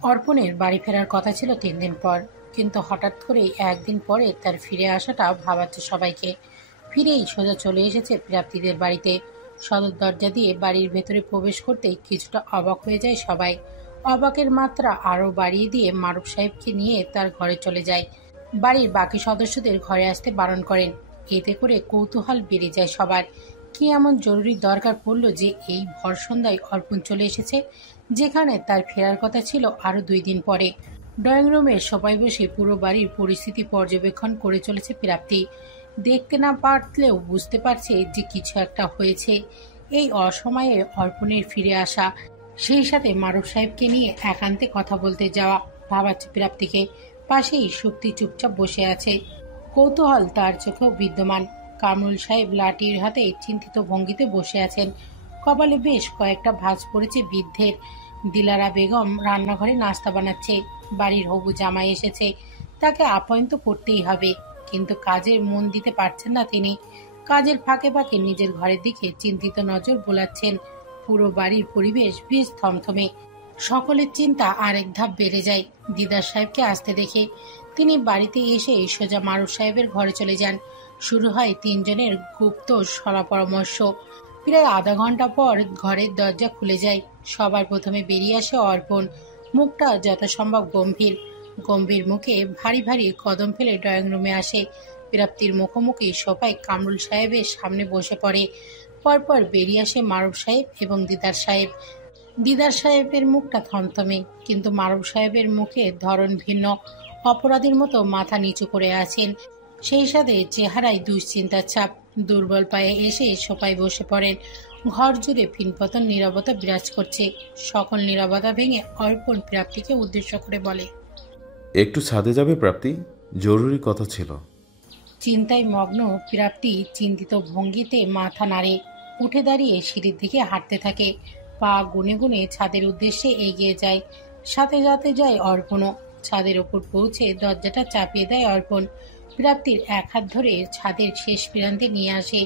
অর্পণের বাড়ি ফেরার কথা ছিল ৩ দিন পর, কিন্তু হঠাৎ করেই একদিন পরে তার ফিরে আসাটা ভাবাচ্ছে সবাইকে। ফিরেই সোজা চলে এসেছে প্রাপ্তিদের বাড়িতে। সদর দরজা দিয়ে বাড়ির ভেতরে প্রবেশ করতেই কিছুটা অবাক হয়ে যায় সবাই। অবাকের মাত্রা আরও বাড়িয়ে দিয়ে মারুফ সাহেবকে নিয়ে তার ঘরে চলে যায়। বাড়ির বাকি সদস্যদের ঘরে আসতে বারণ করেন। এতে করে কৌতূহল বেড়ে যায় সবার। কি এমন জরুরি দরকার পড়ল যে এই ভর সন্ধ্যায় অর্পণ চলে এসেছে, যেখানে তার ফেরার কথা ছিল আরও ২ দিন পরে। ড্রয়িং রুমের সবাই বসে পুরো বাড়ির পরিস্থিতি পর্যবেক্ষণ করে চলেছে প্রাপ্তি। দেখতে না পারলেও বুঝতে পারছে যে কিছু একটা হয়েছে। এই অসময়ে অর্পণের ফিরে আসা, সেই সাথে মারুফ সাহেবকে নিয়ে একান্তে কথা বলতে যাওয়া ভাবাচ্ছে প্রাপ্তিকে। পাশেই শক্তি চুপচাপ বসে আছে, কৌতূহল তার চোখেও বিদ্যমান। কামরুল সাহেব লাঠির হাতে চিন্তিত ভঙ্গিতে বসে আছেন। কপালে বেশ কয়েকটা ভাঁজ পড়েছে বৃদ্ধের। দিলারা বেগম রান্নাঘরে নাস্তা বানাচ্ছে। বাড়ির হবু জামাই এসেছে, তাকে আপ্যায়ন তো করতেই হবে, কিন্তু কাজে মন দিতে পারছেন না তিনি। কাজের ফাঁকে ফাঁকে নিজের ঘরের দিকে চিন্তিত নজর বোলাচ্ছেন। পুরো বাড়ির পরিবেশ বেশ থমথমে। সকলের চিন্তা আরেক ধাপ বেড়ে যায় দিদার সাহেবকে আসতে দেখে। তিনি বাড়িতে এসে সোজা মারুফ সাহেবের ঘরে চলে যান। শুরু হয় ৩ জনের গুপ্ত শলা পরামর্শ। প্রায় আধা ঘন্টা পর ঘরের দরজা খুলে যায়। সবার প্রথমে বেরিয়ে আসে অর্পণ। মুখটা যথাসম্ভব গম্ভীর। গম্ভীর মুখে ভারী ভারী কদম ফেলে ড্রয়িং রুমে আসে। প্রাপ্তির মুখোমুখি সোফায় কামরুল সাহেবের সামনে বসে পড়ে। পরপর বেরিয়ে আসে মারুফ সাহেব এবং দিদার সাহেব। দিদার সাহেবের মুখটা থমথমে, কিন্তু মারুফ সাহেবের মুখে ধরন ভিন্ন। অপরাধীর মতো মাথা নিচু করে আছেন, সেই সাথে চেহারায় দুশ্চিন্তার ছাপ। দুর্বল পায়ে এসে সোফায় বসে পড়েন। ঘর জুড়ে ফিনপতন নীরবতা বিরাজ করছে। সকল নীরবতা ভেঙে অর্পণ প্রাপ্তিকে উদ্দেশ্য করে বলে, একটু ছাদে যাবে প্রাপ্তি? জরুরি কথা ছিল। চিন্তায় মগ্ন প্রাপ্তি চিন্তিত ভঙ্গিতে মাথা নাড়ে। উঠে দাঁড়িয়ে সিঁড়ির দিকে হাঁটতে থাকে। পা গুনে গুনে ছাদের উদ্দেশ্যে এগিয়ে যায়। সাথে সাথে যায় অর্পণও। ছাদের ওপর পৌঁছে দরজাটা চাপিয়ে দেয় অর্পণ। প্রাপ্তির এক হাত ধরে ছাদের শেষ প্রান্তে নিয়ে আসে।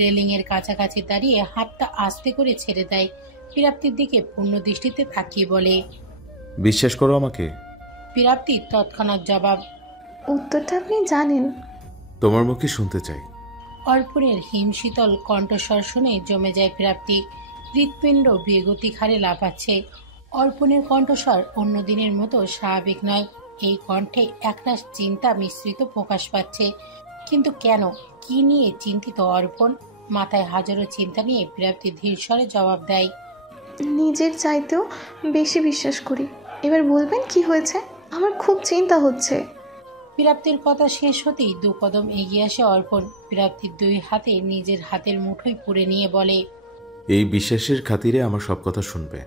রেলিংয়ের কাছাকাছি দাঁড়িয়ে হাতটা আস্তে করে ছেড়ে দেয়। প্রাপ্তির দিকে পূর্ণ দৃষ্টিতে তাকিয়ে বলে, বিশ্বাস করো আমাকে? প্রাপ্তির তৎক্ষণাৎ জবাব, উত্তরটা আপনি জানেন। তোমার মুখে শুনতে চাই। অর্পণের হিমশীতল কণ্ঠস্বর শুনে জমে যায় প্রাপ্তি। হৃৎপিণ্ড বেগতিক হারে লাফাচ্ছে। অর্পণের কণ্ঠস্বর অন্য দিনের মতো স্বাভাবিক নয়। এই কণ্ঠে একটা চিন্তা মিশ্রিত প্রকাশ পাচ্ছে। কিন্তু কেন, কি নিয়ে চিন্তিত অর্পণ? মাথায় হাজারো চিন্তা নিয়ে প্রাপ্তি ধীর স্বরে জবাব দেয়, নিজের চাইতেও বেশি বিশ্বাস করি। এবার বলবেন কি হয়েছে? আমার খুব চিন্তা হচ্ছে। প্রাপ্তির কথা শেষ হতেই ২ কদম এগিয়ে আসে অর্পণ। প্রাপ্তির ২ হাতে নিজের হাতের মুঠোয় পুড়ে নিয়ে বলে, এই বিশ্বাসের খাতিরে আমার সব কথা শুনবে,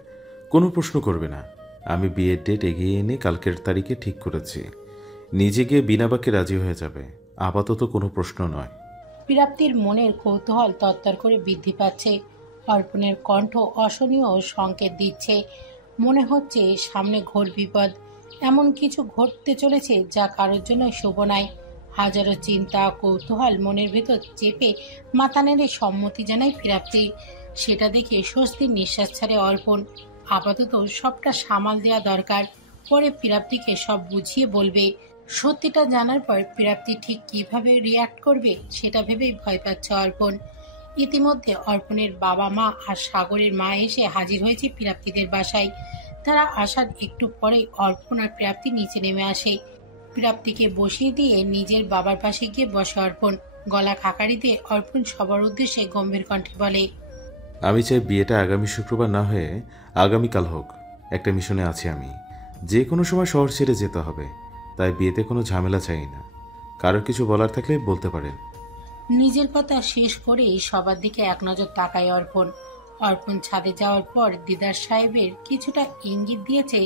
কোনো প্রশ্ন করবে না। আমি বিয়ের ডেট এগিয়ে এনে কালকের তারিখে ঠিক করেছি। নিজে গিয়ে বিনা বাক্যে রাজি হয়ে যাবে। আপাতত কোনো প্রশ্ন নয়। প্রাপ্তির মনের কৌতূহল তরতর করে বৃদ্ধি পাচ্ছে। অর্পণের কণ্ঠ অশনীয় সংকেত দিচ্ছে। মনে হচ্ছে সামনে ঘোর বিপদ। এমন কিছু ঘটতে চলেছে যা কারোর জন্য শুভ নয়। হাজারো চিন্তা কৌতূহল মনের ভেতর চেপে মাথা নেড়ে সম্মতি জানায় প্রাপ্তি। সেটা দেখে স্বস্তির নিঃশ্বাস ছাড়ে অর্পণ। আপাতত সবটা সামাল দেওয়া দরকার, পরে প্রাপ্তিকে সব বুঝিয়ে বলবে। সত্যিটা জানার পর প্রাপ্তি ঠিক কিভাবে রিয়াক্ট করবে সেটা ভেবেই ভয় পাচ্ছে অর্পণ। ইতিমধ্যে অর্পণের বাবা মা আর সাগরের মা এসে হাজির হয়েছে প্রাপ্তিদের বাসায়। তারা আসার একটু পরেই অর্পণ আর প্রাপ্তি নিচে নেমে আসে। প্রাপ্তিকে বসিয়ে দিয়ে নিজের বাবার পাশে গিয়ে বসে অর্পণ। গলা খাকারি দিয়ে অর্পণ সবার উদ্দেশ্যে গম্ভীর কণ্ঠে বলে, আমি চাই বিয়েটা আগামী শুক্রবার না হয়ে আগামীকাল হোক। একটা মিশনে আছি আমি, যে কোনো সময় শহর ছেড়ে যেতে হবে। তাই বিয়েতে কোনো ঝামেলা চাই না। কারোর কিছু বলার থাকলে বলতে পারেন। নিজের কথা শেষ করেই সবার দিকে এক নজর তাকায় অর্পণ। অর্পণ ছাদে যাওয়ার পর দিদার সাহেবের কিছুটা ইঙ্গিত দিয়েছে,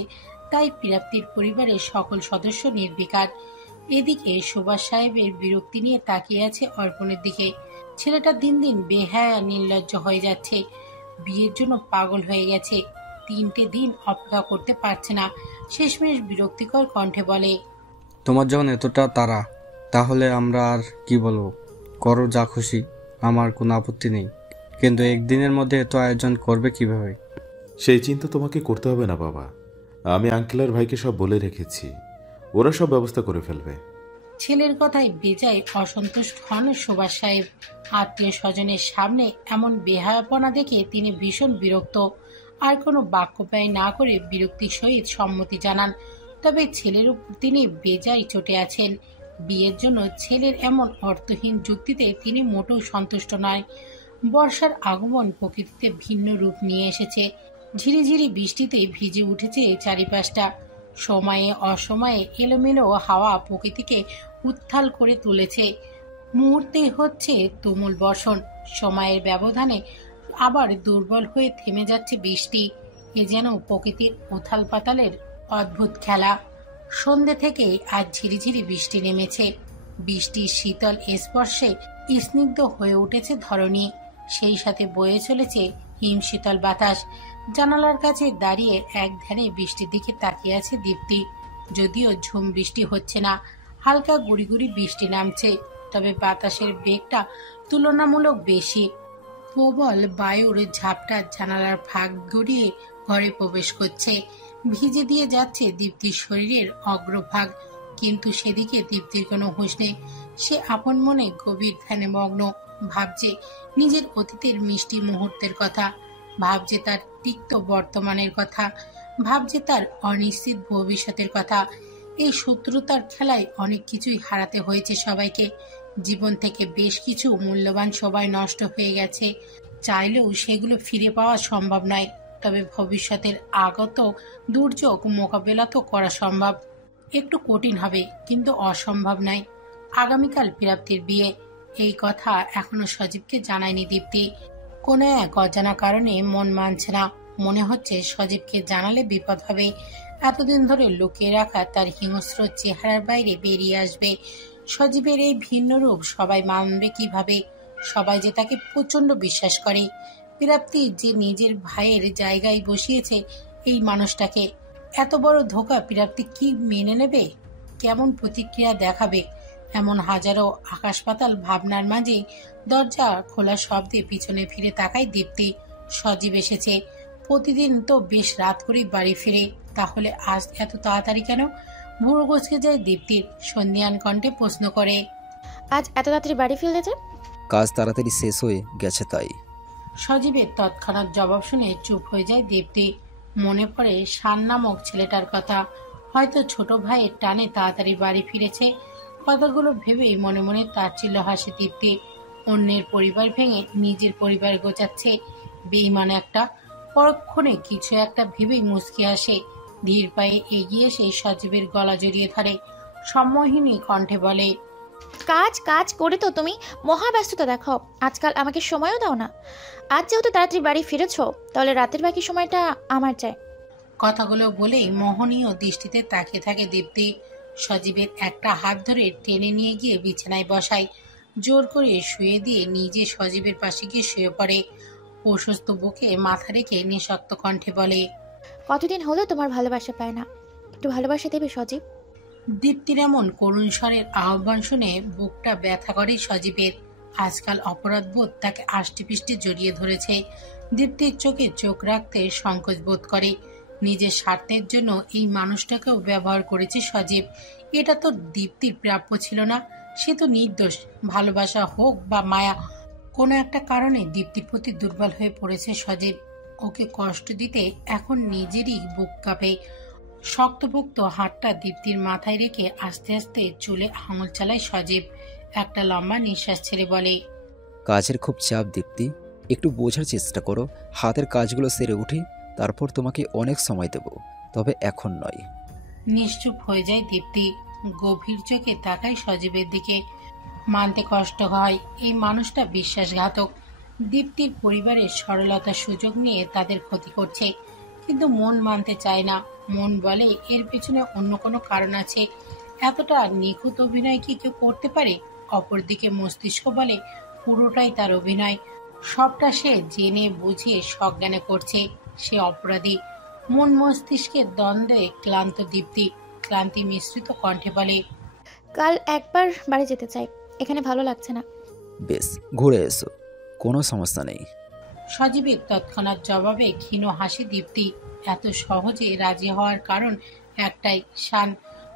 তাই প্রাপ্তির পরিবারের সকল সদস্য নির্বিকার। এদিকে সুভাষ সাহেবের বিরক্তি নিয়ে তাকিয়ে আছে অর্পণের দিকে। ছেলেটা দিন দিন বেহায়া নির্লজ্জ হয়ে যাচ্ছে। বিয়ের জন্য পাগল হয়ে গেছে। ৩টে দিন অপেক্ষা করতে পারছে না। শেষমেশ বিরক্তিকর কণ্ঠে বলে, তোমার যখন এতটা তাড়া, তাহলে আমরা আর কি বলবো? করো যা খুশি, আমার কোনো আপত্তি নেই। কিন্তু একদিনের মধ্যে এত আয়োজন করবে কিভাবে? সেই চিন্তা তোমাকে করতে হবে না বাবা, আমি আঙ্কেল আর ভাইকে সব বলে রেখেছি, ওরা সব ব্যবস্থা করে ফেলবে। ছেলের কথায় বেজায় অসন্তুষ্ট হন সুভাষ সাহেব। আত্মীয় স্বজনের সামনে এমন বেহায়াপনা দেখে তিনি ভীষণ বিরক্ত। আর কোনো বাক্য ব্যয় না করে বিরক্তির সহিত সম্মতি জানান। তবে ছেলের উপর তিনি বেজায় চটে আছেন। বিয়ের জন্য ছেলের এমন অর্থহীন যুক্তিতে তিনি মোটেও সন্তুষ্ট নয়। বর্ষার আগমন প্রকৃতিতে ভিন্ন রূপ নিয়ে এসেছে। ঝিরিঝিরি বৃষ্টিতে ভিজে উঠেছে চারিপাশটা। সময়ে অসময়ে এলোমেলো হাওয়া প্রকৃতিকে উত্থাল করে তুলেছে। মুহূর্তে হচ্ছে তুমুল বর্ষণ, সময়ের ব্যবধানে আবার দুর্বল হয়ে থেমে যাচ্ছে বৃষ্টি। এ যেন প্রকৃতির উথাল পাতালের অদ্ভুত খেলা। সন্ধ্যে থেকে আজ ঝিরিঝিরি বৃষ্টি নেমেছে। বৃষ্টির শীতল স্পর্শে স্নিগ্ধ হয়ে উঠেছে ধরণী। সেই সাথে বয়ে চলেছে হিমশীতল বাতাস। জানালার কাছে দাঁড়িয়ে এক ধ্যানে বৃষ্টির দিকে তাকিয়ে আছে দীপ্তি। যদিও ঝুম বৃষ্টি হচ্ছে না, হালকা গুড়ি গুড়ি বৃষ্টি নামছে, তবে বাতাসের বেগটা তুলনামূলক বেশি। প্রবল বায়ুর ঝাপটা জানালার ফাঁক গড়িয়ে ঘরে প্রবেশ করছে, ভিজে দিয়ে যাচ্ছে দীপ্তির শরীরের অগ্রভাগ। কিন্তু সেদিকে দীপ্তির কোনো হুঁশ নেই। সে আপন মনে গভীর ধ্যানে মগ্ন। ভাবছে নিজের অতীতের মিষ্টি মুহূর্তের কথা, ভাবছে তার তিক্ত বর্তমানের কথা, ভাবছে তার অনিশ্চিত ভবিষ্যতের কথা। এই শত্রুতার খেলায় অনেক কিছুই হারাতে হয়েছে সবাইকে। জীবন থেকে বেশ কিছু মূল্যবান সময় নষ্ট হয়ে গেছে। চাইলেও সেগুলো ফিরে পাওয়া সম্ভব নয়। তবে ভবিষ্যতের আগত দুর্যোগ মোকাবেলা তো করা সম্ভব। একটু কঠিন হবে, কিন্তু অসম্ভব নয়। আগামীকাল প্রাপ্তির বিয়ে, এই কথা এখনো সজীবকে জানায়নি দীপ্তি। কোনো এক অজানা কারণে মন মানছে না। মনে হচ্ছে সজীবকে জানালে বিপদ হবে। এতদিন ধরে লুকিয়ে রাখা তার হিংস্র চেহারার বাইরে বেরিয়ে আসবে। সজীবের এই ভিন্ন রূপ সবাই মানবে কিভাবে? সবাই যে তাকে প্রচন্ড বিশ্বাস করে। প্রাপ্তি যে নিজের ভাইয়ের জায়গায় বসিয়েছে এই মানুষটাকে। এত বড় ধোঁকা প্রাপ্তি কি মেনে নেবে? কেমন প্রতিক্রিয়া দেখাবে? এমন হাজারো আকাশ পাতাল ভাবনার মাঝে দরজা খোলা শব্দে পিছনে ফিরে তাকায় দীপ্তি। সজীব এসেছে। প্রতিদিন তো বেশ রাত করেই বাড়ি ফিরে, তাহলে আজ এত তাড়াতাড়ি কেন? ভুরু গচকে যায় দীপ্তির। সন্ধিয়ান কণ্ঠে প্রশ্ন করে, আজ এত তাড়াতাড়ি বাড়ি ফিরলে যে? কাজ তাড়াতাড়ি শেষ হয়ে গেছে তাই। সজীবের তৎক্ষণাৎ জবাব শুনে চুপ হয়ে যায় দীপ্তি। মনে পড়ে শান নামক ছেলেটার কথা। হয়তো ছোট ভাইয়ের টানে তাড়াতাড়ি বাড়ি ফিরেছে। কথাগুলো ভেবেই মনে মনে তাচ্ছিল্য হাসি দীপ্তি। অন্যের পরিবার ভেঙে নিজের পরিবার গোছাচ্ছে, বেঈমান একটা। পরক্ষণে কিছু একটা ভেবেই মুচকি আসে। ধীর পায়ে এগিয়ে এসে সজীবের গলা জড়িয়ে ধরে সম্মোহিনী কণ্ঠে বলে, কাজ কাজ করে তো তুমি মহা ব্যস্ততা দেখাও। আজকাল আমাকে সময়ও দাও না। আজ যেহেতু তাড়াতাড়ি বাড়ি ফিরেছো, তাহলে রাতের বাকি সময়টা আমার চাই। কথাগুলো বলেই মোহনীয় দৃষ্টিতে তাকিয়ে থাকে দীপ্তি। সজীবের একটা হাত ধরে টেনে নিয়ে গিয়ে বিছানায় বসায়। জোর করে শুয়ে দিয়ে নিজে সজীবের পাশে গিয়ে শুয়ে পড়ে। অসুস্থ বুকে মাথা রেখে নিঃশক্ত কণ্ঠে বলে, কতদিন হলো তোমার ভালোবাসা পায় না, একটু ভালোবাসা দেবে সজীব? দীপ্তির এমন করুণ স্বরের আহ্বান শুনে বুকটা ব্যথা করে সজীবের। আজকাল অপরাধবোধ তাকে আষ্টেপৃষ্টে জড়িয়ে ধরেছে। দীপ্তির চোখে চোখ রাখতে সংকোচ বোধ করে। নিজের স্বার্থের জন্য এই মানুষটাকেও ব্যবহার করেছে সজীব। এটা তো দীপ্তির প্রাপ্য ছিল না। সে তো নির্দোষ। ভালোবাসা হোক বা মায়া, কোনো একটা কারণে দীপ্তির প্রতি দুর্বল হয়ে পড়েছে সজীব। ওকে কষ্ট দিতে এখন নিজেরই বুক কাঁপে। শক্তপোক্ত হাতটা দীপ্তির মাথায় রেখে আস্তে আস্তে চুলে আঙুল চালায় সজীব। একটা লম্বা নিঃশ্বাস ছেড়ে বলে, কাজের খুব চাপ দীপ্তি, একটু বোঝার চেষ্টা করো। হাতের কাজগুলো সেরে উঠি, তারপর তোমাকে অনেক সময় দেব, তবে এখন নয়। নিশ্চুপ হয়ে যায় দীপ্তি। গভীর চোখে তাকায় সজীবের দিকে। মানতে কষ্ট হয় এই মানুষটা বিশ্বাসঘাতক। দীপ্তির পরিবারের সরলতার সুযোগ নিয়ে তাদের ক্ষতি করছে, কিন্তু মন মানতে চায় না। মন বলে এর পেছনে অন্য কোনো কারণ আছে। এতটা নিখুঁত অভিনয় কি কেউ করতে পারে? অপরদিকে মস্তিষ্ক বলে পুরোটাই তার অভিনয়, সবটা সে জেনে বুঝিয়ে সজ্ঞানে করছে। সে অপরাধী। মন মস্তিষ্কের দ্বন্দ্বে ক্লান্ত দীপ্তি ক্লান্তি মিশ্রিত কণ্ঠে বলে, কাল একবার বাড়ি যেতে চাই, এখানে ভালো লাগছে না। বেশ, ঘুরে এসো, কোনো সমস্যা নেই। সজীবের তৎক্ষণাৎ জবাবে ক্ষীণ হাসি দীপ্তি। এত সহজে রাজি হওয়ার কারণ একটাই, শান।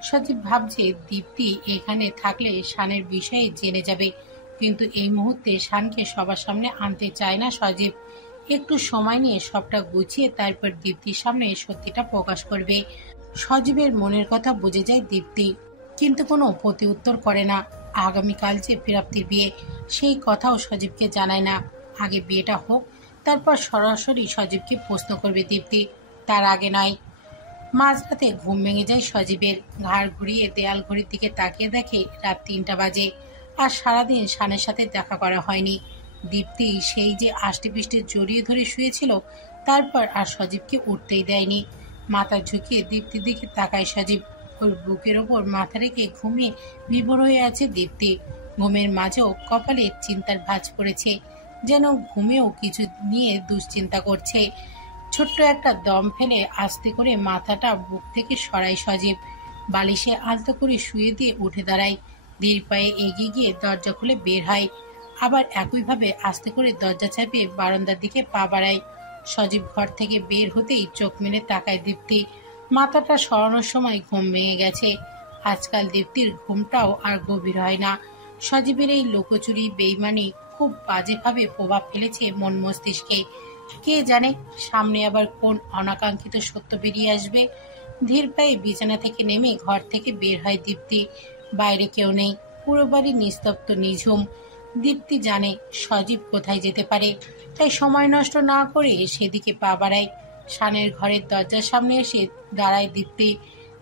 সজীব ভাবছে দীপ্তি এখানে থাকলে শানের বিষয়ে জেনে যাবে, কিন্তু এই মুহূর্তে শানকে সবার সামনে আনতে চায় না সজীব। একটু সময় নিয়ে সবটা গুছিয়ে তারপর দীপ্তির সামনে সত্যিটা প্রকাশ করবে। সজীবের মনের কথা বুঝে যায় দীপ্তি, কিন্তু কোনো প্রতি উত্তর করে না। আগামীকাল যে প্রাপ্তির বিয়ে, সেই কথাও সজীবকে জানায় না। আগে বিয়েটা হোক, তারপর সরাসরি সজীবকে প্রশ্ন করবে দীপ্তি, তার আগে নয়। মাঝরাতে ঘুম ভেঙে যায় সজীবের। ঘাড় ঘুরিয়ে দেয়াল ঘড়ির দিকে তাকিয়ে দেখে রাত 3টা বাজে। আর সারাদিন শানের সাথে দেখা করা হয়নি। দীপ্তি সেই যে আষ্টেপৃষ্টে জড়িয়ে ধরে শুয়েছিল, তারপর আর সজীবকে উঠতেই দেয়নি। মাথা ঝুঁকিয়ে দীপ্তির দিকে তাকায় সজীব। ওর বুকের ওপর মাথা রেখে ঘুমিয়ে বিভোর হয়ে আছে দীপ্তি। ঘুমের মাঝেও কপালে চিন্তার ভাঁজ পড়েছে, যেন ঘুমেও কিছু নিয়ে দুশ্চিন্তা করছে। ছোট্ট একটা দম ফেলে আস্তে করে মাথাটা বুক থেকে সরায় সজীব। বালিশে আলতো করে শুয়ে দিয়ে উঠে দাঁড়ায়। ধীর পায়ে এগিয়ে গিয়ে দরজা খুলে বের হয়। আবার একইভাবে আস্তে করে দরজা চাপিয়ে বারান্দার দিকে পা বাড়ায়। সজীব ঘর থেকে বের হতেই চোখ মেলে তাকায় দীপ্তি। মাথাটা সরানোর সময় ঘুম ভেঙে গেছে। আজকাল দীপ্তির ঘুমটাও আর গভীর হয় না। সজীবের এই লুকোচুরি বেইমানি খুব বাজেভাবে প্রভাব ফেলেছে মন মস্তিষ্কে। কে জানে সামনে আবার কোন অনাকাঙ্ক্ষিত সত্য বেরিয়ে আসবে। ধীর পায়ে বিছানা থেকে নেমে ঘর থেকে বের হয় দীপ্তি। বাইরে কেউ নেই, পুরো বাড়ি নিস্তব্ধ নিঝুম। দীপ্তি জানে সজীব কোথায় যেতে পারে, তাই সময় নষ্ট না করে সেদিকে পা বাড়ায়। শানের ঘরের দরজার সামনে এসে দাঁড়ায় দীপ্তি।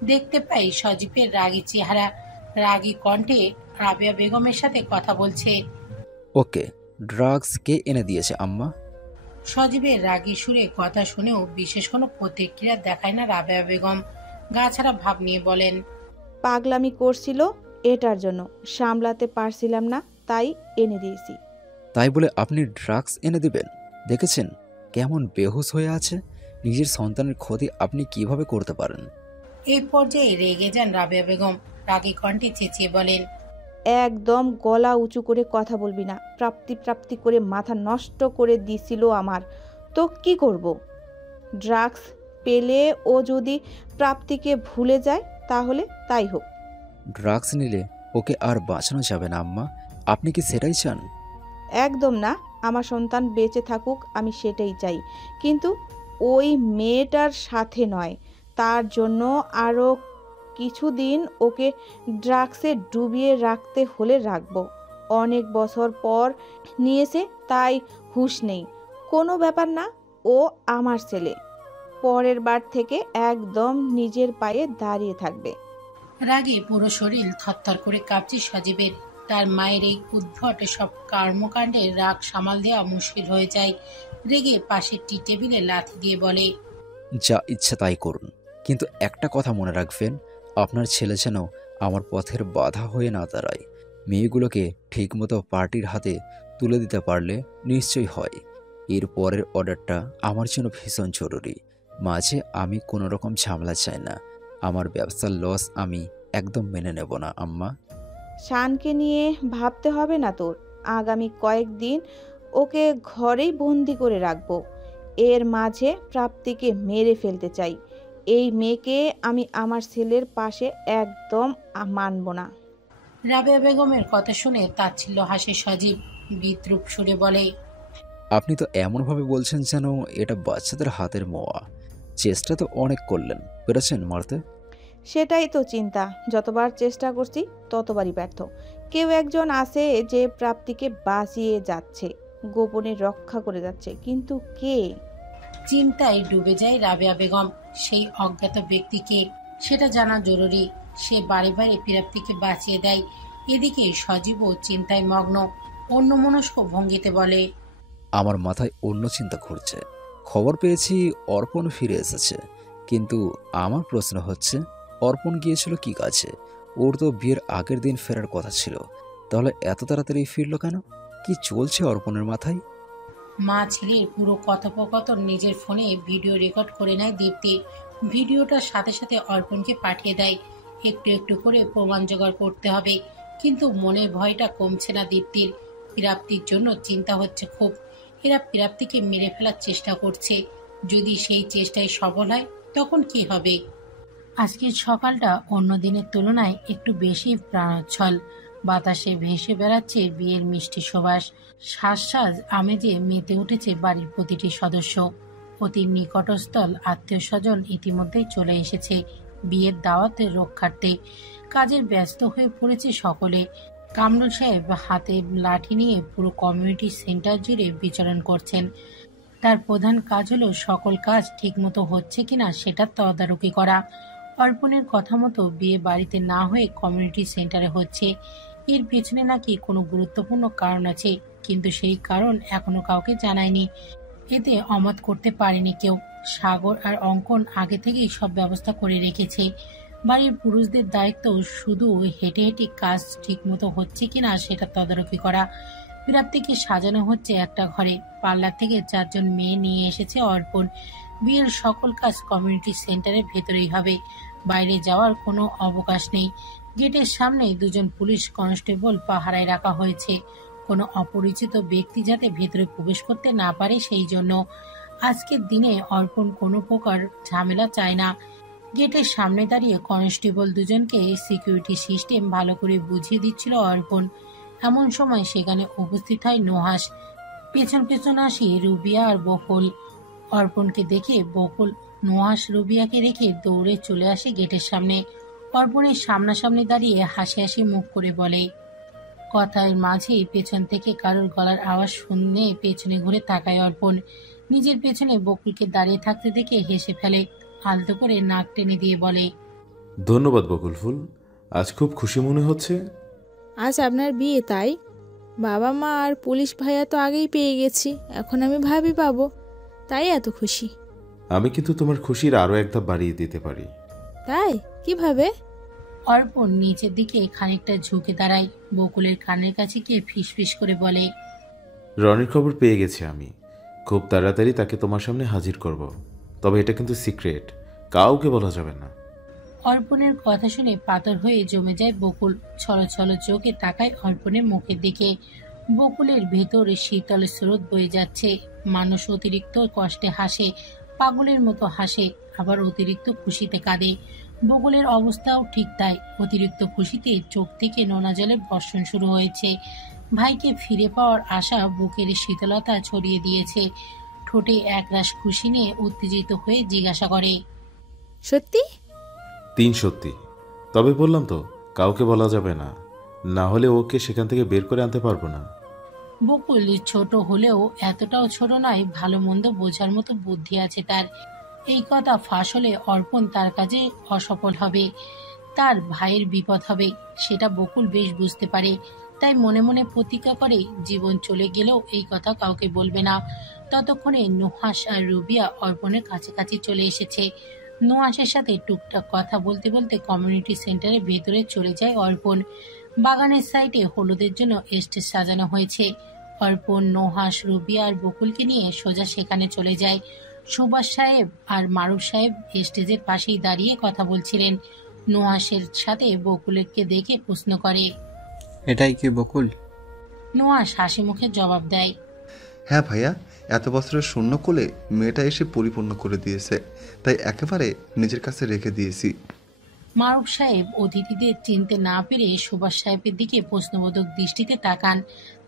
দেখতে পাই সজীবের রাগী চেহারা, রাগী কণ্ঠে রাবেয়া বেগমের সাথে কথা বলছে। ওকে, ড্রাগস কে এনে দিয়েছে আম্মা? সজীবের রাগী সুরে কথা শুনেও বিশেষ কোনো প্রতিক্রিয়া দেখায় না রাবেয়া বেগম। গা ছাড়া ভাব নিয়ে বলেন, পাগলামি করছিল, এটার জন্য সামলাতে পারছিলাম না, তাই এনে দিয়েছি। তাই বলে আপনি ড্রাগস এনে দিবেন? দেখেছেন কেমন বেহুশ হয়ে আছে? নিজের সন্তানের ক্ষতি আপনি কিভাবে করতে পারেন? এই পর্যায়ে রেগে যান রাবেয়া বেগম। রাগী কণ্ঠে চেঁচিয়ে বলেন, একদম গলা উঁচু করে কথা বলবি না। প্রাপ্তি প্রাপ্তি করে মাথা নষ্ট করে দিছিল আমার, তো কি করব? ড্রাগস পেলে ও যদি প্রাপ্তিকে ভুলে যায় তাহলে তাই হোক। ড্রাগস নিলে ওকে আর বাঁচানো যাবে না আম্মা, আপনি কি সেটাই চান? একদম না, আমার সন্তান বেঁচে থাকুক, আমি সেটাই চাই, কিন্তু ওই মেয়েটার সাথে নয়। তার জন্য আরও কিছুদিন ওকে ড্রাগসে ডুবিয়ে রাখতে হলে রাখবো। অনেক বছর পর নিয়েছে, তাই হুঁশ নেই। কোনো ব্যাপার না, ও আমার ছেলে। পরের বার থেকে একদম নিজের পায়ে দাঁড়িয়ে থাকবে। রাগে পুরো শরীর থরথর করে কাঁপছে সজীবের। তার মায়ের এই উদ্ভট সব কর্মকাণ্ডে রাগ সামাল দেওয়া মুশকিল হয়ে যায়। রেগে পাশের টি টেবিলে লাথি দিয়ে বলে, যা ইচ্ছা তাই করুন, কিন্তু একটা কথা মনে রাখবেন, আপনার ছেলে যেন আমার পথের বাধা হয়ে না দাঁড়ায়। মেয়েগুলোকে ঠিকমতো পার্টির হাতে তুলে দিতে পারলে নিশ্চয়ই হয়। এর পরের অর্ডারটা আমার জন্য ভীষণ জরুরি। মাঝে আমি কোনো রকম ঝামেলা চাই না। আমার ব্যবসার লস আমি একদম মেনে নেব না আম্মা। শানকে নিয়ে ভাবতে হবে না তোর। আগামী কয়েকদিন ওকে ঘরেই বন্দি করে রাখবো। এর মাঝে প্রাপ্তিকে মেরে ফেলতে চাই। এই মেয়েকে আমি আমার ছেলের পাশে একদম মানব না। রাবেয়া বেগমের কথা শুনে তাচ্ছিল্য হাসে সজীব। বিদ্রুপ সুরে বলে, আপনি তো এমনভাবে বলছেন যেন এটা বাচ্চাদের হাতের মোয়া। চেষ্টা তো অনেক করলেন, পেরেছেন মারতে? সেটাই তো চিন্তা। যতবার চেষ্টা করছি ততবারই ব্যর্থ। কেউ একজন আছে যে প্রাপ্তিকে বাঁচিয়ে যাচ্ছে, গোপনে রক্ষা করে যাচ্ছে, কিন্তু কে? চিন্তায় ডুবে যায় রাবেয়া বেগম। সেই অজ্ঞাত ব্যক্তিকে সেটা জানা জরুরি। সে বারে বারে প্রাপ্তিকে বাঁচিয়ে দেয়। এদিকে সজীবও চিন্তায় মগ্ন। অন্যমনস্ক ভঙ্গিতে বলে, আমার মাথায় অন্য চিন্তা ঘুরছে। খবর পেয়েছি অর্পণ ফিরে এসেছে, কিন্তু আমার প্রশ্ন হচ্ছে অর্পণ গিয়েছিল কি কাজে? ওর তো বিয়ের আগের দিন ফেরার কথা ছিল, তাহলে এত তাড়াতাড়ি ফিরল কেন? কি চলছে অর্পণের মাথায়? মা ছেলের পুরো কথোপকথন নিজের ফোনে ভিডিও রেকর্ড করে নেয় দীপ্তি। ভিডিওটার সাথে সাথে অর্পণকে পাঠিয়ে দেয়। একটু একটু করে প্রমাণ জোগাড় করতে হবে, কিন্তু মনের ভয়টা কমছে না দীপ্তির। প্রাপ্তির জন্য চিন্তা হচ্ছে খুব। এরা প্রাপ্তিকে মেরে ফেলার চেষ্টা করছে। যদি সেই চেষ্টায় সফল হয় তখন কি হবে? আজকের সকালটা অন্য দিনের তুলনায় একটু বেশি প্রাণোচ্ছল। বাতাসে ভেসে বেড়াচ্ছে বিয়ের মিষ্টি সুবাস। শ্বাস আমেজে মেতে উঠেছে বাড়ির প্রতিটি সদস্য। অতি নিকটস্থল আত্মীয় স্বজন ইতিমধ্যেই চলে এসেছে বিয়ের দাওয়াতের রক্ষার্থে। কাজের ব্যস্ত হয়ে পড়েছে সকলে। কামরুল সাহেব হাতে লাঠি নিয়ে পুরো কমিউনিটি সেন্টার জুড়ে বিচরণ করছেন। তার প্রধান কাজ হলো সকল কাজ ঠিকমতো হচ্ছে কিনা সেটা তদারকি করা। অর্পণের কথা মতো বিয়ে বাড়িতে না হয়ে কমিউনিটি সেন্টারে হচ্ছে। এর পেছনে নাকি কোনো গুরুত্বপূর্ণ কারণ আছে, কিন্তু সেই কারণ এখনো কাউকে জানায়নি। এতে অমত করতে পারেনি কেউ। সাগর আর অঙ্কন আগে থেকেই সব ব্যবস্থা করে রেখেছে। বাড়ির পুরুষদের দায়িত্ব শুধু হেঁটে হেঁটে কাজ ঠিকমতো হচ্ছে কিনা সেটা তদারকি করা। প্রাপ্তিকে সাজানো হচ্ছে একটা ঘরে। পার্লার থেকে 4 জন মেয়ে নিয়ে এসেছে অর্পণ। বিয়ের সকল কাজ কমিউনিটি সেন্টারের ভেতরেই হবে, বাইরে যাওয়ার কোনো অবকাশ নেই। গেটের সামনে 2 জন পুলিশ কনস্টেবল পাহারায় রাখা হয়েছে, কোনো অপরিচিত ব্যক্তি যাতে ভেতরে প্রবেশ করতে না পারে সেই জন্য। আজকের দিনে অর্পণ কোনো প্রকার ঝামেলা চায় না। গেটের সামনে দাঁড়িয়ে কনস্টেবল 2 জনকে সিকিউরিটি সিস্টেম ভালো করে বুঝিয়ে দিচ্ছিল অর্পণ। এমন সময় সেখানে উপস্থিত হয় নুহাস। পেছন পেছন আসি রুবিয়া আর বকুল। অর্পণকে দেখে বকুল নুহাস রুবিয়াকে রেখে দৌড়ে চলে আসে গেটের সামনে। অর্পণের সামনাসামনি দাঁড়িয়ে হাসি হাসি মুখ করে বলে, কথার মাঝেই পেছন থেকে কারোর গলার আওয়াজ শুনে পেছনে ঘুরে তাকায় অর্পণ। নিজের পেছনে বকুলকে দাঁড়িয়ে থাকতে দেখে হেসে ফেলে। আলতো করে নাক টেনে দিয়ে বলে, ধন্যবাদ বকুল ফুল, আজ খুব খুশি মনে হচ্ছে। আজ আপনার বিয়ে, তাই? বাবা মা আর পুলিশ ভাইয়া তো আগেই পেয়ে গেছি, এখন আমি ভাবি পাবো, তাই এত খুশি। আমি কিন্তু তোমার খুশির আরও এক ধাপ বাড়িয়ে দিতে পারি। তাই? কিভাবে? অর্পণ নিচের দিকে খানিকটা ঝুঁকে দাঁড়ায়। বকুলের কানের কাছে গিয়ে ফিসফিস করে বলে, রনির খবর পেয়ে গেছি আমি। খুব তাড়াতাড়ি তাকে তোমার সামনে হাজির করব। তবে এটা কিন্তু সিক্রেট, কাউকে বলা যাবে না। অর্পণের কথা শুনে পাথর হয়ে জমে যায় বকুল। ছলো ছলো চোখে তাকায় অর্পণের মুখের দিকে। বকুলের ভেতরে শীতল স্রোত বয়ে যাচ্ছে। মানুষ অতিরিক্ত কষ্টে হাসে, পাগলের মতো হাসে, আবার অতিরিক্ত খুশিতে কাঁদে। বকুলের অবস্থাও ঠিক তাই। অতিরিক্ত খুশিতে চোখ থেকে নোনা জলের বর্ষণ শুরু হয়েছে। ভাইকে ফিরে পাওয়ার আশা বুকের শীতলতা ছড়িয়ে দিয়েছে। ঠোঁটে একরাশ খুশি নিয়ে উত্তেজিত হয়ে জিজ্ঞাসা করে, সত্যি? 3 সত্যি। তবে বললাম তো, কাউকে বলা যাবে না, না হলে ওকে সেখান থেকে বের করে আনতে পারবো না। বকুল ছোট হলেও এতটাও ছোট নয়, ভালো মন্দ বোঝার মতো বুদ্ধি আছে তার। এই কথা ফাঁস হলে অর্পণ তার কাজে অসফল হবে, তার ভাইয়ের বিপদ হবে, সেটা বকুল বেশ বুঝতে পারে। তাই মনে মনে প্রতিজ্ঞা করে জীবন চলে গেলেও এই কথা কাউকে বলবে না। ততক্ষণে নুহাস আর রুবিয়া অর্পণের কাছাকাছি চলে এসেছে। নুহাসের সাথে টুকটাক কথা বলতে বলতে কমিউনিটি সেন্টারের ভেতরে চলে যায় অর্পণ। বাগানের সাইডে হলুদের জন্য স্টেজ সাজানো হয়েছে। অর্পণ, নুহাস, রুবিয়া আর বকুলকে নিয়ে সোজা সেখানে চলে যায়। সুভাষ সাহেব আর মারুফ সাহেব স্টেজের পাশেই দাঁড়িয়ে কথা বলছিলেন। নুহাসের সাথে বকুলকে দেখে প্রশ্ন করে, এটাই কি বকুল? নুহাস হাসি মুখে জবাব দেয়, হ্যাঁ ভাইয়া, এত বছরের শূন্য কোলে মেয়েটা এসে পরিপূর্ণ করে দিয়েছে, তাই একেবারে নিজের কাছে রেখে দিয়েছি। মারুফ সাহেব অতিথিদের চিনতে না পেরে সুভাষ সাহেবের দিকে প্রশ্নবোধক দৃষ্টিতে তাকান।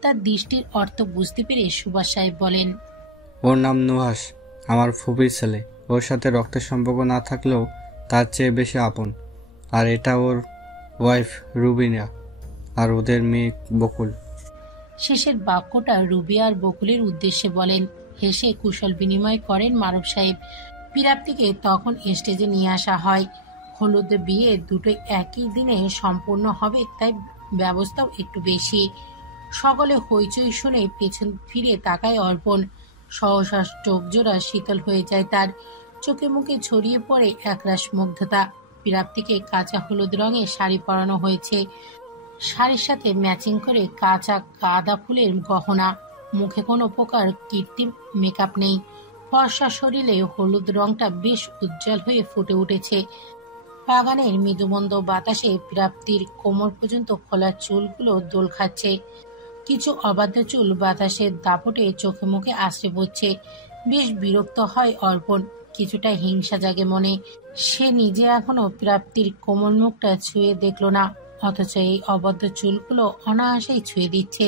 তার দৃষ্টির অর্থ বুঝতে পেরে সুভাষ সাহেব বলেন, ওর নাম নুহাস, আমার ফুপির ছেলে। ওর সাথে রক্তের সম্পর্ক না থাকলেও তার চেয়ে বেশি আপন। আর এটা ওর ওয়াইফ রুবিনা, আর ওদের মেয়ে বকুল। শেষের বাক্যটা রুবিয়া আর বকুলের উদ্দেশ্যে বলেন। হেসে কুশল বিনিময় করেন মারুফ সাহেব। প্রাপ্তিকে তখন স্টেজে নিয়ে আসা হয়। হলুদ বিয়ে দুটোই একই দিনে সম্পূর্ণ হবে, তাই ব্যবস্থাও একটু বেশি। সকলে হইচই শুনে পেছন ফিরে তাকায় অর্পণ। সহসা চোখ জোড়া শীতল হয়ে যায় তার। চোখে মুখে ছড়িয়ে পড়ে একরাশ মুগ্ধতা। প্রাপ্তিকে কাঁচা হলুদ রঙের শাড়ি পরানো হয়েছে। শাড়ির সাথে ম্যাচিং করে কাঁচা গাঁদা ফুলের গহনা। মুখে কোনো প্রকার কৃত্রিম মেকআপ নেই। ফর্সা শরীরে হলুদ রংটা বেশ উজ্জ্বল হয়ে ফুটে উঠেছে। বাগানের মৃদুমন্দ বাতাসে প্রাপ্তির কোমর পর্যন্ত খোলা চুলগুলো দোল খাচ্ছে। কিছু অবাধ্য চুল বাতাসের দাপটে চোখে মুখে আশ্রে পড়ছে। বেশ বিরক্ত হয় অর্পণ, কিছুটা হিংসা জাগে মনে। সে নিজে এখনো প্রাপ্তির কোমল মুখটা ছুঁয়ে দেখল না, অথচ এই অবাধ্য চুলগুলো অনায়াসেই ছুঁয়ে দিচ্ছে।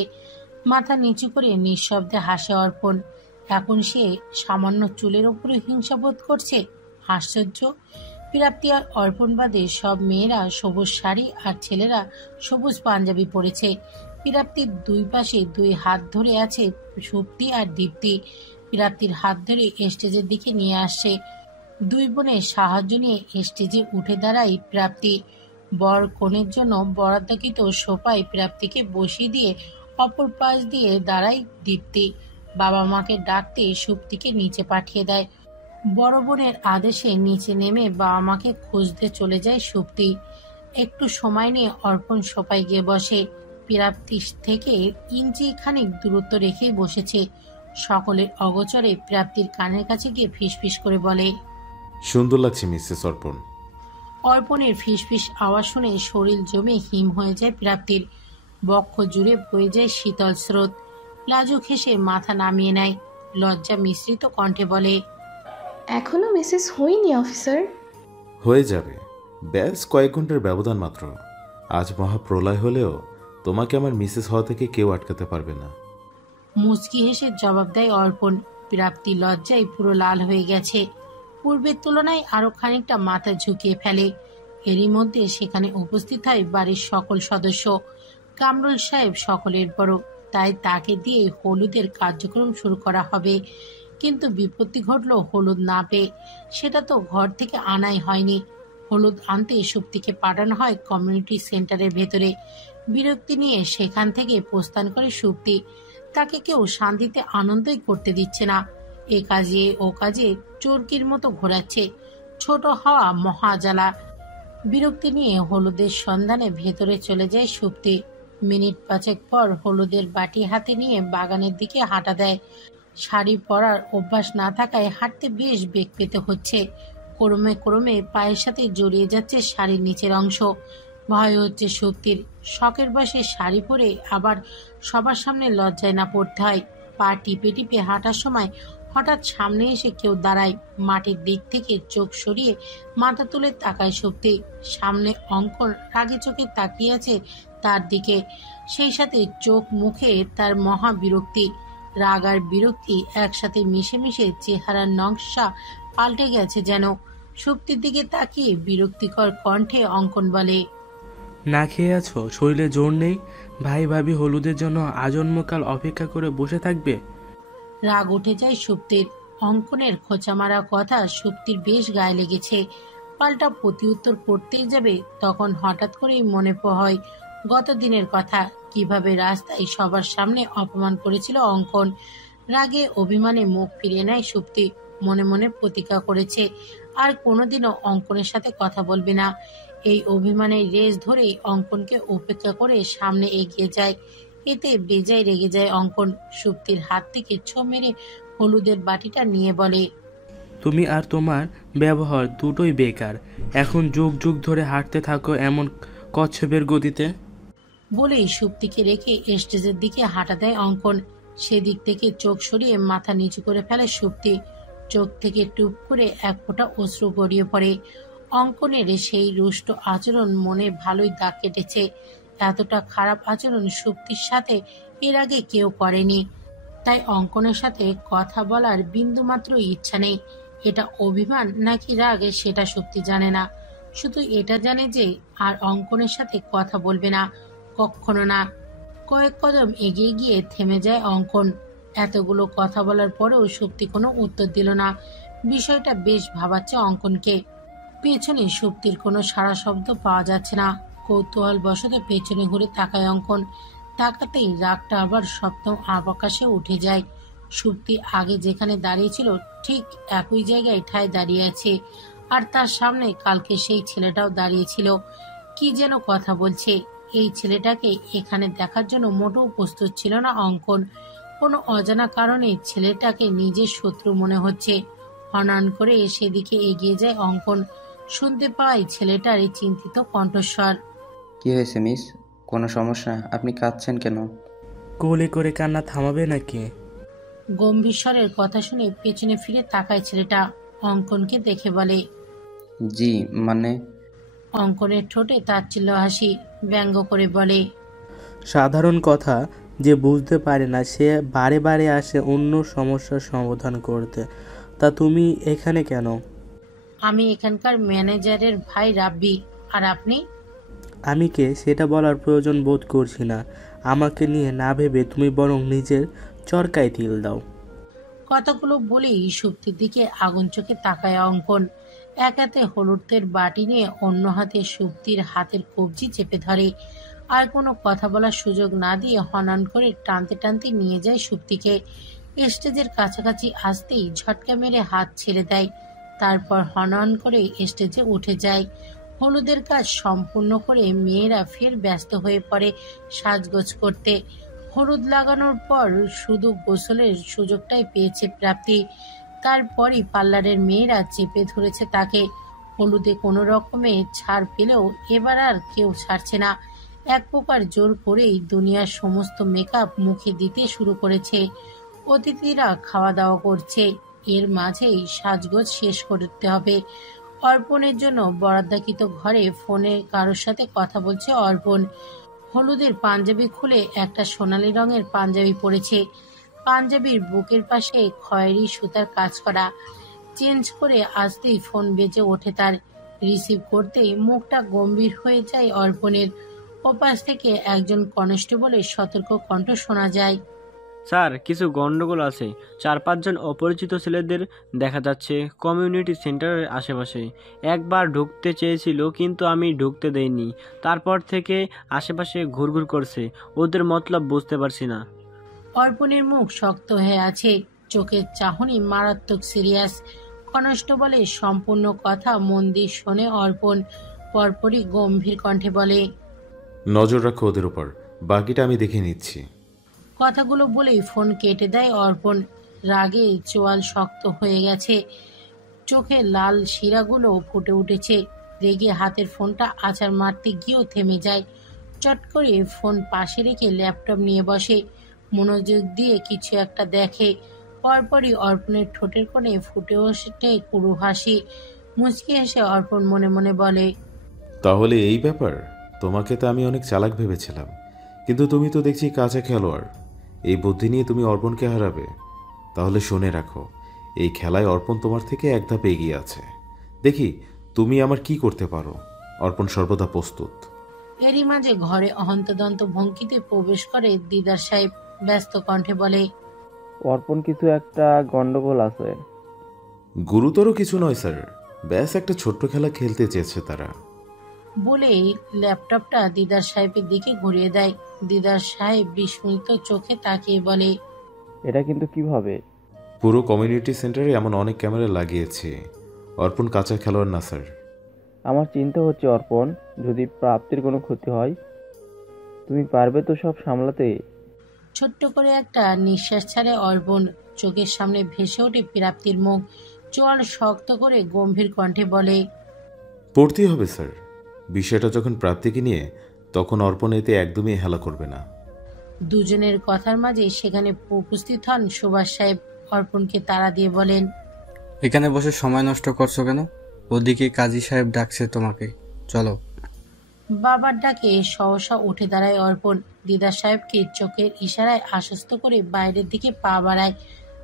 মাথা নিচু করে নিঃশব্দে হাসে অর্পণ। এখন সে সামান্য চুলের ওপরে হিংসা বোধ করছে। আশ্চর্য! প্রাপ্তি আর অর্পণ বাদে সব মেয়েরা সবুজ শাড়ি আর ছেলেরা সবুজ পাঞ্জাবি পরেছে। প্রাপ্তির দুই পাশে দুই হাত ধরে আছে সুপ্তি আর দীপ্তি। প্রাপ্তির হাত ধরে স্টেজের দিকে নিয়ে আসছে। দুই বোনের সাহায্য নিয়ে স্টেজে উঠে দাঁড়ায় প্রাপ্তি। বর কনের জন্য বরাদ্দকৃত সোফায় প্রাপ্তিকে বসিয়ে দিয়ে অপর পাশ দিয়ে দাঁড়ায় দীপ্তি। বাবা মাকে ডাকতে সুপ্তিকে নিচে পাঠিয়ে দেয়। বড় বোনের আদেশে নিচে নেমে বাবা মাকে খুঁজতে চলে যায় সুপ্তি। একটু সময় নিয়ে অর্পণ সোফায় গিয়ে বসে। প্রাপ্তি থেকে ইঞ্চি খানিক দূরত্ব রেখেই বসেছে। সকলের অগোচরে প্রাপ্তির কানের কাছে গিয়ে ফিসফিস করে বলে, সুন্দর লাগছে মিসেস অর্পণ। অর্পণের ফিসফিস আওয়াজ শুনে শরীর জমে হিম হয়ে যায় প্রাপ্তির। বক্ষ জুড়ে বয়ে যায় শীতল স্রোত। লাজুক হেসে মাথা নামিয়ে নেয়। লজ্জা মিশ্রিত কণ্ঠে বলে, এখনো মিসেস হইনি অফিসার। হয়ে যাবে, ব্যাস কয়েক ঘন্টার ব্যবধান মাত্র। আজ মহাপ্রলয় হলেও তোমাকে আমার মিসেস হওয়া থেকে কেউ আটকাতে পারবে না। মুচকি হেসে জবাব দেয় অর্পণ। প্রাপ্তি লজ্জায় পুরো লাল হয়ে গেছে। পূর্বের তুলনায় আরো খানিকটা মাথা ঝুঁকিয়ে ফেলে। এরই মধ্যে সেখানে উপস্থিত হয় বাড়ির সকল সদস্য। কামরুল সাহেব সকলের বড়, তাই তাকে দিয়ে হলুদের কার্যক্রম শুরু করা হবে। কিন্তু বিপত্তি ঘটল হলুদ না পেয়ে। সেটা তো ঘর থেকে আনাই হয়নি। হলুদ আনতে সুপ্তিকে পাঠানো হয় কমিউনিটি সেন্টারের ভেতরে। বিরক্তি নিয়ে সেখান থেকে প্রস্থান করে সুপ্তি। তাকে কেউ শান্তিতে আনন্দই করতে দিচ্ছে না। এ কাজে ও কাজে চোরকির মতো ঘোরাচ্ছে। ছোট হওয়া মহাজালা। বিরক্তি নিয়ে হলুদের সন্ধানে ভেতরে চলে যায় সুপ্তি। মিনিট পাঁচেক পর হলুদের বাটি হাতে নিয়ে বাগানের দিকে হাঁটা দেয়। শাড়ি পরার অভ্যাস না থাকায় হাঁটতে বেশ বেগ পেতে হচ্ছে। ক্রমে ক্রমে পায়ের সাথে জড়িয়ে যাচ্ছে শাড়ির নিচের অংশ। ভয় হচ্ছে সুপ্তির, শখের বসে শাড়ি পরে আবার সবার সামনে লজ্জায় না পড়তে হয়। পা টিপে টিপে হাঁটার সময় হঠাৎ সামনে এসে কেউ দাঁড়ায়। মাটির দিক থেকে চোখ সরিয়ে মাথা তুলে তাকায় সুপ্তি। সামনে অঙ্কন রাগে চোখে তাকিয়ে আছে তার দিকে। সেই সাথে চোখ মুখে তার মহা বিরক্তি। রাগ আর বিরক্তি একসাথে মিশে মিশে চেহারার নকশা পাল্টে গেছে যেন। সুপ্তির দিকে তাকিয়ে বিরক্তিকর কণ্ঠে অঙ্কন বলে, না খেয়ে আছো? শরীরে জোর নেই? ভাই ভাবি হলুদের জন্য আজন্মকাল অপেক্ষা করে বসে থাকবে? রাগ উঠে যায় সুপ্তির। অঙ্কনের খোঁচা মারা কথা সুপ্তির বেশ গায়ে লেগেছে। পাল্টা প্রতি উত্তর করতেই যাবে, তখন হঠাৎ করেই মনে হয় গত দিনের কথা, কিভাবে রাস্তায় সবার সামনে অপমান করেছিল অঙ্কন। রাগে অভিমানে মুখ ফিরিয়ে নেয় সুপ্তি। মনে মনে প্রতিজ্ঞা করেছে আর কোনোদিনও অঙ্কনের সাথে কথা বলবে না। এই অভিমানের রেশ ধরেই অঙ্কনকে উপেক্ষা করে সামনে এগিয়ে যায়। এতে বেজায় রেগে যায় অঙ্কন। সুপ্তির হাত থেকে ছো মেরে হলুদের বাটিটা নিয়ে বলে, তুমি আর তোমার ব্যবহার দুটোই বেকার। এখন যুগ যুগ ধরে হাঁটতে থাকো এমন কচ্ছপের গতিতে। বলেই সুপ্তিকে রেখে স্টেজের দিকে হাঁটা দেয় অঙ্কন। সেদিক থেকে চোখ সরিয়ে মাথা নিচু করে ফেলে সুপ্তি। চোখ থেকে টুপ করে এক ফোঁটা অশ্রু গড়িয়ে পড়ে। অঙ্কনের সেই রুষ্ট আচরণ মনে ভালোই দাগ কেটেছে। এতটা খারাপ আচরণ সুপ্তির সাথে এর আগে কেউ করেনি। তাই অঙ্কনের সাথে কথা বলার বিন্দুমাত্র ইচ্ছা নেই। এটা অভিমান নাকি রাগ সেটা সুপ্তি জানে না। শুধু এটা জানে যে আর অঙ্কনের সাথে কথা বলবে না, কখনো না। কয়েক কদম এগিয়ে গিয়ে থেমে যায় অঙ্কন। এতগুলো কথা বলার পরেও সুপ্তি কোনো উত্তর দিল না। বিষয়টা বেশ ভাবাচ্ছে অঙ্কনকে। পেছনে সুপ্তির কোনো সাড়া শব্দ পাওয়া যাচ্ছে না। কৌতূহল বশত পেছনে ঘুরে তাকায় অঙ্কন। তাকাতেই রাগটা আবার সপ্তম আকাশে উঠে যায়। সুপ্তি আগে যেখানে দাঁড়িয়েছিল ঠিক একই জায়গায় ঠায় দাঁড়িয়ে আছে। আর তার সামনে কালকে সেই ছেলেটাও দাঁড়িয়েছিল। কি যেন কথা বলছে। এই ছেলেটাকে এখানে দেখার জন্য মোটেও প্রস্তুত ছিল না অঙ্কন। কোনো অজানা কারণে ছেলেটাকে নিজের শত্রু মনে হচ্ছে। হনহন করে সেদিকে এগিয়ে যায় অঙ্কন। শুনতে পায় ছেলেটার এই চিন্তিত কণ্ঠস্বর। কি হয়েছে মিস? কোনো সমস্যা? আপনি কাঁদছেন কেন? কোলে করে কান্না থামাবে নাকি? গম্ভীর স্বরের কথা শুনে পেছনে ফিরে তাকায় ছেলেটা। অঙ্কনকে দেখে বলে, জি মানে? অঙ্কনের ঠোঁটে তাচ্ছিল্য হাসি, ব্যঙ্গ করে বলে, সাধারণ কথা যে বুঝতে পারে না সে বারে বারে আসে অন্য সমস্যার সমাধান করতে। তা তুমি এখানে কেন? আমি এখানকার ম্যানেজারের ভাই রাব্বি। আর আপনি? আমি কে সেটা বলার প্রয়োজন বোধ করছি না। আমাকে নিয়ে না ভেবে তুমি বরং নিজের চরকায় তিল দাও। কথাগুলো বলেই সুপ্তির দিকে আগুন চোখে তাকায় অঙ্কন। এক হাতে হলুদের বাটি নিয়ে অন্য হাতে সুপ্তির হাতের কবজি চেপে ধরে। আর কোনো কথা বলার সুযোগ না দিয়ে হনন করে টানতে টানতে নিয়ে যায় সুপ্তিকে। স্টেজের কাছাকাছি আসতেই ঝটকা মেরে হাত ছেড়ে দেয়। তারপর হনন করে স্টেজে উঠে যায়। হলুদের কাজ সম্পূর্ণ করে মেয়েরা ফের ব্যস্ত হয়ে পড়ে সাজগোজ করতে। হলুদ লাগানোর পর শুধু গোসলের সুযোগটাই পেয়েছে প্রাপ্তি। তারপরই পার্লারের মেয়েরা চেপে ধরেছে তাকে। হলুদে কোনো রকমে ছাড় পেলেও এবার আর কেউ ছাড়ছে না। এক প্রকার জোর করেই দুনিয়ার সমস্ত মেকআপ মুখে দিতে শুরু করেছে। অতিথিরা খাওয়া দাওয়া করছে, এর মাঝেই সাজগোজ শেষ করতে হবে। অর্পণের জন্য বরাদ্দকৃত ঘরে ফোনে কারোর সাথে কথা বলছে অর্পণ। হলুদের পাঞ্জাবি খুলে একটা সোনালি রঙের পাঞ্জাবি পরেছে। পাঞ্জাবির বুকের পাশে খয়েরি সুতার কাজ করা। চেঞ্জ করে আসতেই ফোন বেজে ওঠে তার। রিসিভ করতেই মুখটা গম্ভীর হয়ে যায় অর্পণের। ওপাশ থেকে একজন কনস্টেবলের সতর্ক কণ্ঠ শোনা যায়। স্যার, কিছু গন্ডগোল আছে। 4-5 জন অপরিচিত ছেলেদের দেখা যাচ্ছে কমিউনিটি সেন্টারের আশেপাশে। একবার ঢুকতে চেয়েছিল কিন্তু আমি ঢুকতে দেইনি। তারপর থেকে আশেপাশে ঘুরঘুর করছে। ওদের মতলব বুঝতে পারছি না। অর্পণের মুখ শক্ত হয়ে আছে, চোখের চাহনি মারাত্মক সিরিয়াস। কনস্টেবলের সম্পূর্ণ কথা মন দিয়ে শোনে অর্পণ। পরপরই গম্ভীর কণ্ঠে বলে, নজর রাখো ওদের উপর, বাকিটা আমি দেখে নিচ্ছি। কথাগুলো বলেই ফোন কেটে দেয় অর্পণ। রাগে চোয়াল শক্ত হয়ে গেছে, চোখে লাল শিরাগুলো ফুটে উঠেছে। রেগে হাতের ফোনটা আছাড় মারতে গিয়েও থেমে যায়। চট করে ফোন পাশে রেখে ল্যাপটপ নিয়ে বসে। মনোযোগ দিয়ে কিছু একটা দেখে। পরপরই অর্পণের ঠোঁটের কোণে ফুটে ওঠে কুরু হাসি। মুচকি হেসে অর্পণ মনে মনে বলে, তাহলে এই ব্যাপার? তোমাকে তো আমি অনেক চালাক ভেবেছিলাম, কিন্তু তুমি তো দেখছি কাঁচা খেলোয়াড়। এই বুদ্ধি নিয়ে তুমি অর্পণকে হারাবে? তাহলে শুনে রাখো, এই খেলায় অর্পণ তোমার থেকে এক ধাপ এগিয়ে আছে। দেখি তুমি আমার কি করতে পারো। অর্পণ সর্বদা প্রস্তুত। এরই মাঝে ঘরে অহন্তদন্ত ভঙ্গিতে প্রবেশ করে দিদার সাহেব। ব্যস্ত কণ্ঠে বলে, অর্পণ কিছু একটা গন্ডগোল আছে। গুরুতর কিছু নয় স্যার, ব্যাস একটা ছোট্ট খেলা খেলতে চেয়েছে তারা। বলেই ল্যাপটপটা দিদার সাহেবের দিকে ঘুরিয়ে দেয়। দিদার সাহেব বিস্মিত চোখে তাকিয়ে বলে, এটা কিন্তু কিভাবে? পুরো কমিউনিটি সেন্টারে এমন অনেক ক্যামেরা লাগিয়েছে। অর্পণ কাঁচা খেলোয়াড় না স্যার। আমার চিন্তা হচ্ছে অর্পণ, যদি প্রাপ্তির কোনো ক্ষতি হয়, তুমি পারবে তো সব সামলাতে? ছোট্ট করে একটা নিঃশ্বাস ছাড়ে অর্পণ। চোখের সামনে ভেসে ওঠে প্রাপ্তির মুখ। চোয়াল শক্ত করে গম্ভীর কণ্ঠে বলে, পড়তেই হবে স্যার। বিষয়টা যখন প্রাপ্তিকে নিয়ে, তখন অর্পণ এতে একদমই হেলা করবে না। দুজনের কথার মাঝে সেখানে উপস্থিত হন সুভাষ সাহেব। অর্পণকে তাড়া দিয়ে বলেন, এখানে বসে সময় নষ্ট করছো কেন? ওদিকে কাজী সাহেব ডাকছে তোমাকে, চলো। বাবার ডাকে সহসা উঠে দাঁড়ায় অর্পণ। দিদার সাহেবকে চোখের ইশারায় আশ্বস্ত করে বাইরের দিকে পা বাড়ায়।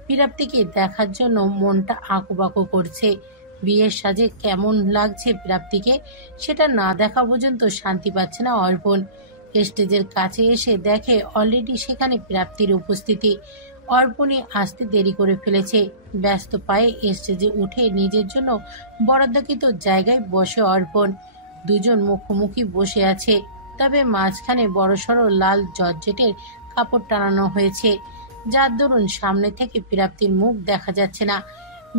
প্রাপ্তিকে দেখার জন্য মনটা আঁকুবাঁকু করছে। বিয়ের সাজে কেমন লাগছে প্রাপ্তিকে, সেটা না দেখা পর্যন্ত শান্তি পাচ্ছে না অর্পণ। স্টেজের কাছে এসে দেখে অলরেডি সেখানে প্রাপ্তির উপস্থিতি। অর্পণই আসতে দেরি করে ফেলেছে। ব্যস্ত পায়ে স্টেজে উঠে নিজের জন্য বরাদ্দকৃত জায়গায় বসে অর্পণ। দুজন মুখোমুখি বসে আছে, তবে মাঝখানে বড়সড় লাল জর্জেটের কাপড় টানানো হয়েছে, যার দরুন সামনে থেকে প্রাপ্তির মুখ দেখা যাচ্ছে না।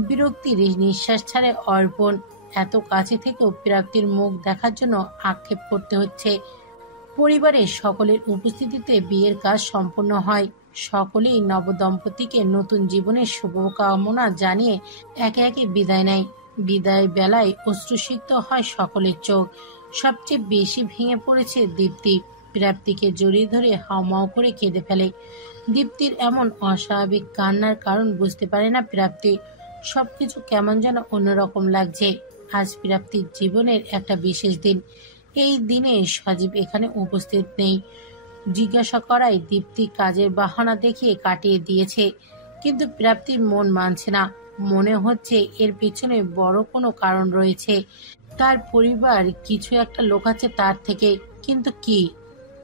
বিরক্তির নিঃশ্বাস ছাড়ে অর্পণ। এত কাছে থেকেও প্রাপ্তির মুখ দেখার জন্য আক্ষেপ করতে হচ্ছে। পরিবারের সকলের উপস্থিতিতে বিয়ের কাজ সম্পন্ন হয়। সকলেই নবদম্পতিকে নতুন জীবনের শুভকামনা জানিয়ে একে একে বিদায় নেয়। বিদায় বেলায় অশ্রুসিক্ত হয় সকলের চোখ। সবচেয়ে বেশি ভেঙে পড়েছে দীপ্তি। প্রাপ্তিকে জড়িয়ে ধরে হাউমাউ করে কেঁদে ফেলে। দীপ্তির এমন অস্বাভাবিক কান্নার কারণ বুঝতে পারে না প্রাপ্তি। সবকিছু কেমন যেন অন্যরকম লাগছে। আজ প্রাপ্তির জীবনের একটা বিশেষ দিন। এই দিনে সজীব এখানে উপস্থিত নেই। জিজ্ঞাসা করায় দীপ্তি কাজের বাহানা দেখিয়ে কাটিয়ে দিয়েছে, কিন্তু প্রাপ্তির মন মানছে না। মনে হচ্ছে এর পিছনে বড় কোনো কারণ রয়েছে। তার পরিবার কিছু একটা লুকাচ্ছে তার থেকে, কিন্তু কি?